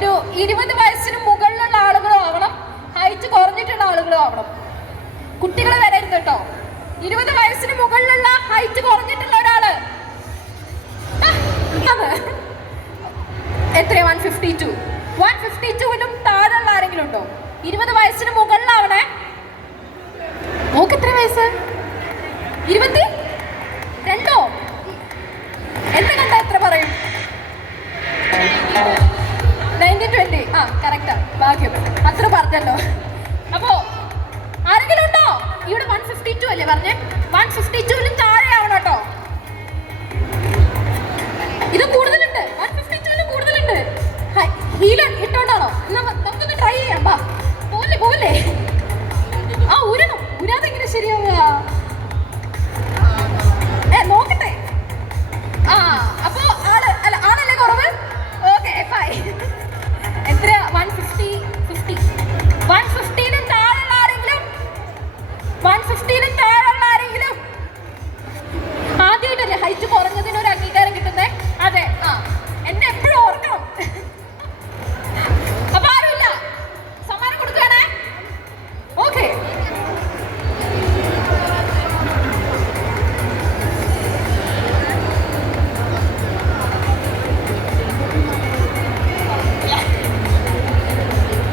ഒരു 20 വയസ്സിന് മുകളിലുള്ള ആളുകളും ആവണം, ഹൈറ്റ് കുറഞ്ഞിട്ടുള്ള ആളുകളും ആവണം. കുട്ടികൾ വരരുത് കേട്ടോ. 20 വയസ്സിന് മുകളിലുള്ള ഹൈറ്റ് കുറഞ്ഞിട്ടുള്ള ഒരാള് എത്രയാ? 152നും താഴെയുള്ള ആരെങ്കിലും ഉണ്ടോ? 20 വയസ്സിന് മുകളിലാവണേ. നോക്ക് എത്ര വയസ്സ്? 22? എത്ര കണ്ടാ എത്ര പറയും? 1920. ആ കറക്റ്റാ. ഭാഗ്യം, അത്ര പറഞ്ഞല്ലോ.